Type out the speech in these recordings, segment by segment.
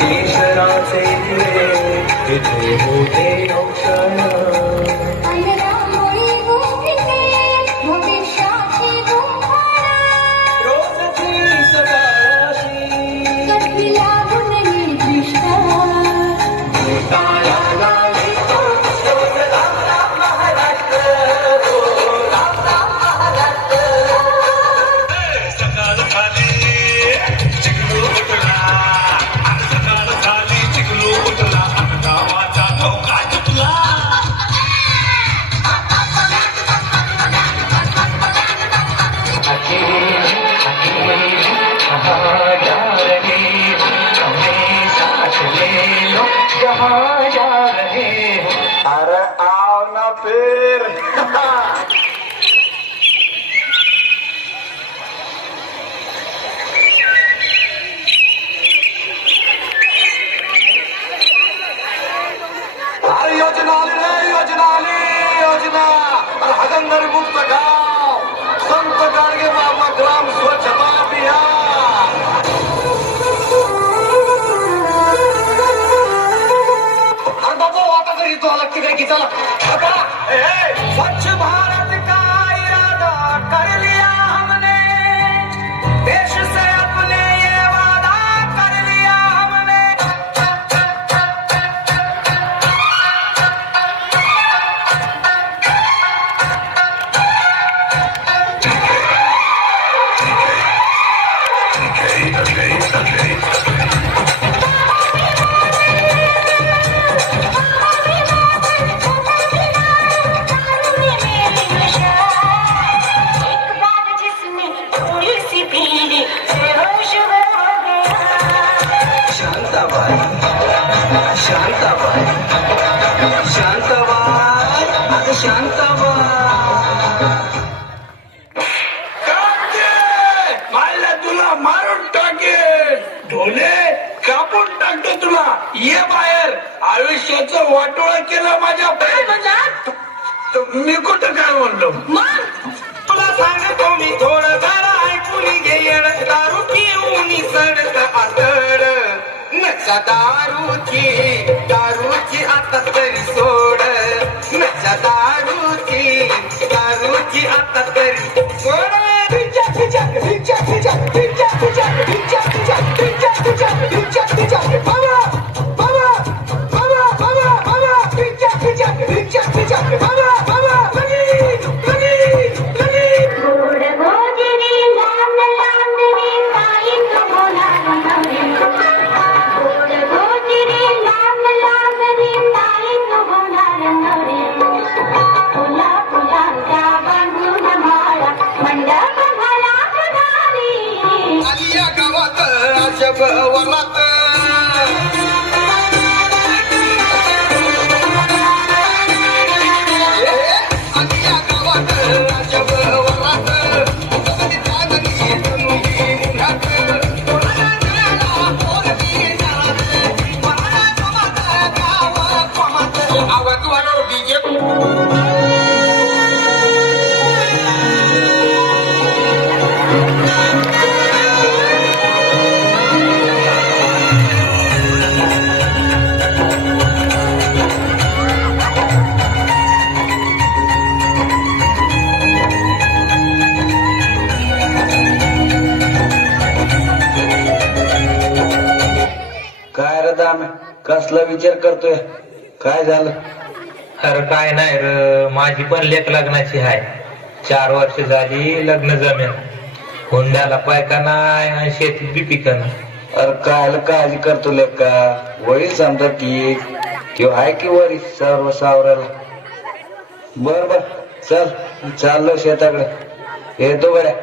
केशराचे हिरे इथे होते औषण अरे आओ ना फिर योजना आली रे योजना आली योजना हगंदर मुक्त गाव संत गाडगे बाबा ग्राम स्वच्छता अभियान चला स्वच्छ भारत का इरादा कर लिया हमने देश से अपने ये वादा कर लिया हमने तुला मारून टाकेल ढोले कापून टाकतो तुला ये बाहेर आयुष्याचं वाटोळं केलं माझ्या मी कुठं काय म्हणलो तुला सांगतो मी थोडं जरा ऐकून घेण दारू पिऊन सडत आतड नचा दारूची आता तरी सोड नचा दारूची आता तरी सोड कसला विचार करतोय काय झालं अरे काय नाही र माझी पण लेक लग्नाची आहे 4 वर्ष झाली लग्न जमेन हुंड्याला पायका नाही आणि शेतीत बी पिक नाही अरे कायला काळजी करतो लेका वडील समजा ठीक किंवा आहे की वरी सर्व सावराला बर बर चल चाललो शेताकडे येतो बऱ्या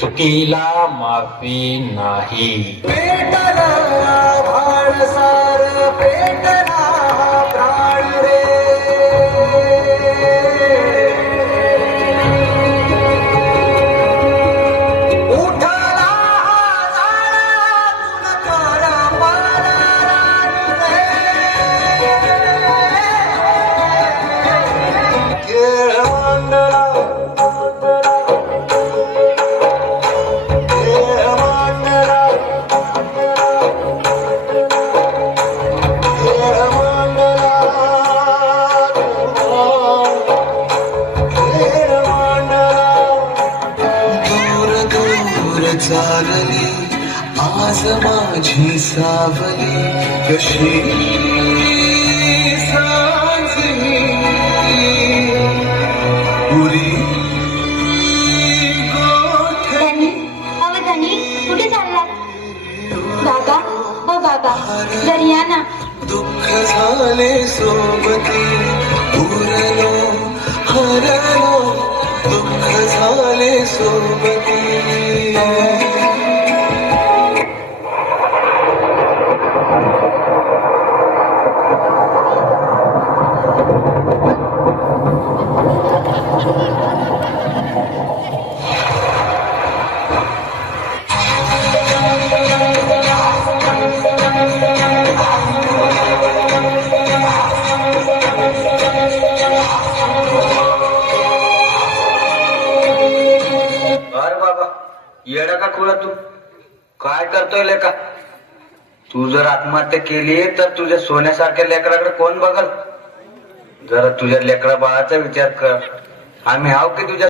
चुकीला माफी नाही पेटला भाडसार पेटला प्राण माझी सावली कशी सांजली पुरी धनी अव धनी कुठे चालला बाबा ओ बाबा घरी या ना दुःख झाले सोबती उरलो हरलो दुःख झाले सोबती अरे बाबा येडा का खुळा तू काय करतोय लेका तू जर आत्महत्या केली तर तुझ्या सोन्यासारख्या लेकराकडे कोण बघल जरा तुझ्या लेकरा बाळाचा विचार कर आम्ही हाव की तुझ्या